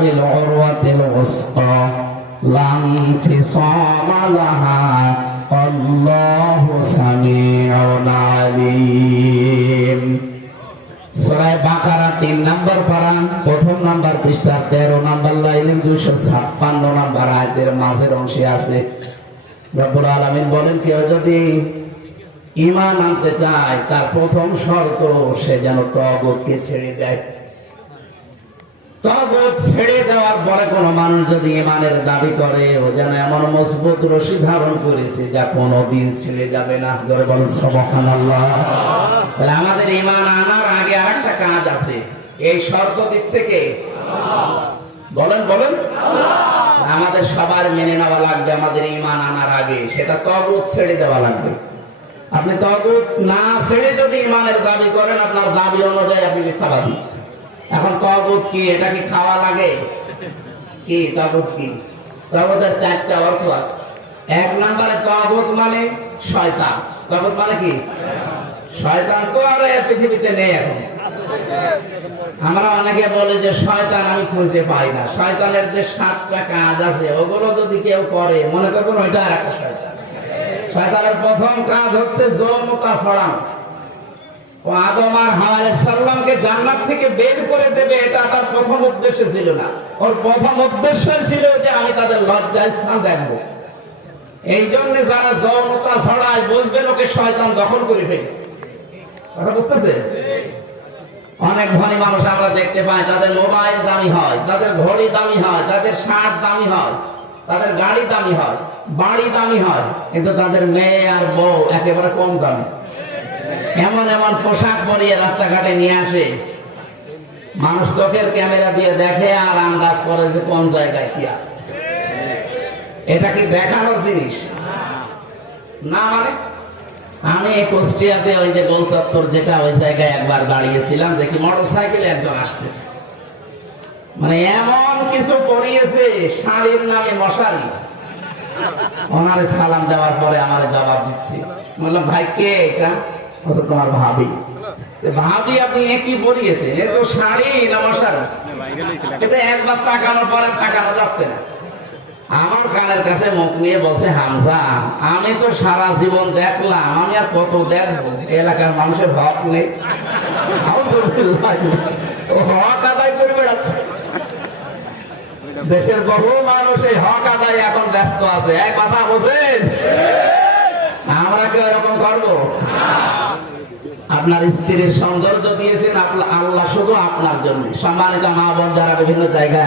بالعروة الوثقى لا انفصام لها والله سميع عليم। সূরা বাকারা 3 নম্বর পারা প্রথম নম্বর পৃষ্ঠা 13 নম্বর লাইনে 256 নম্বর আয়াতের মাঝের অংশে আছে রব্বুল আলামিন বলেন কেউ যদি ঈমান আনতে চায় তার প্রথম শর্ত সে যেন তাগুতকে ছেড়ে দেয়। তাগুত ছেড়ে দেওয়ার পরে কোন মানুষ যদি ঈমানের দাবি করে ও যেন এমন মজবুত রশি ধারণ করেছে যা কোনোদিন ছেড়ে যাবে না। জোরে বলেন সুবহানাল্লাহ। তাহলে আমাদের ঈমান আনার আগে আরেকটা কাজ আছে, এই শর্ত দিচ্ছে কে? আল্লাহ। বলেন বলেন আল্লাহ। আমাদের সবার মেনে নেওয়া লাগবে আমাদের ঈমান আনার আগে, সেটা তাগুত ছেড়ে দেওয়া লাগবে। আপনি তাগুত না ছেড়ে যদি ঈমানের দাবি করেন আপনার দাবি অনুযায়ী আপনি মিথ্যাবাদী। এখন তাগুত কি? এটা কি খাওয়া লাগে? কি তাগুত কি? তাগুতের 4টা অর্থ আছে। 1 নম্বরে তাগুত মানে শয়তান। তাগুত মানে কি? শয়তান তো আর পৃথিবীতে নেই এখন। আমরা অনেকে বলে যে শয়তান আমি খুঁজে পাই না। শয়তানের যে 7টা কাজ আছে ওগুলো যদি কেউ করে মনে করবেন ওইটা আর একটা শয়তান। শয়তানের প্রথম কাজ হচ্ছে যৌনতা ছড়ানো। ও আদম আর হাওয়া আলাইহিস সালামকে জান্নাত থেকে বের করে দেবে, এটা তার প্রথম উদ্দেশ্য ছিল না। ওর প্রথম উদ্দেশ্য ছিল যে আমি তাদের লজ্জায় স্থান দেবো। এই জন্য যারা যৌনতা ছড়ায় বুঝবেন ওকে শয়তান দখল করে ফেলেছে। কথা বুঝতেছে? অনেক ধনী মানুষ আমরা দেখতে পাই তাদের মোবাইল দামি হয়, তাদের ঘড়ি দামি হয়, তাদের শার্ট দামি হয়, তাদের গাড়ি দামি হয়, বাড়ি দামি হয়, কিন্তু তাদের মেয়ে আর বউ একেবারে কম দামি। এমন এমন পোশাক পরিয়ে রাস্তাঘাটে নিয়ে আসে, মানুষ চোখের ক্যামেরা দিয়ে দেখে আর আন্দাজ করে যে কোন জায়গায় কি আছে। এটা কি দেখানোর জিনিস না? মানে আমি কুষ্টিয়াতে ওই যে গোল চত্বর যেটা ওই জায়গায় একবার দাঁড়িয়েছিলাম, যে কি মোটর সাইকেলে একজন আসতেছে, মানে এমন কিছু পরিয়েছে শাড়ির নামে মশারি। ওনারে সালাম দেওয়ার পরে আমার জবাব দিচ্ছি, বললাম ভাই কে এটা? ও তো তোমার ভাবি। ভাবি আপনি একই পরিয়েছে, এ তো শাড়ি না মশারি? এটা একবার তাকানোর পরে তাকানো যাচ্ছে না। আমার কানের কাছে মুখ নিয়ে বলছে হামজা আমি তো সারা জীবন দেখলাম, আমি আর কত দেখবো? এলাকার মানুষের হক নেই, হক আদায় করে বেড়াচ্ছে। দেশের বহু মানুষ এই হক আদায় এখন ব্যস্ত আছে। এক কথা বোঝেন, আমরা কি এরকম করবো? আপনার স্ত্রীর সৌন্দর্য দিয়েছেন আল্লাহ শুধু আপনার জন্য। সম্মানিত মা বোন যারা বিভিন্ন জায়গায়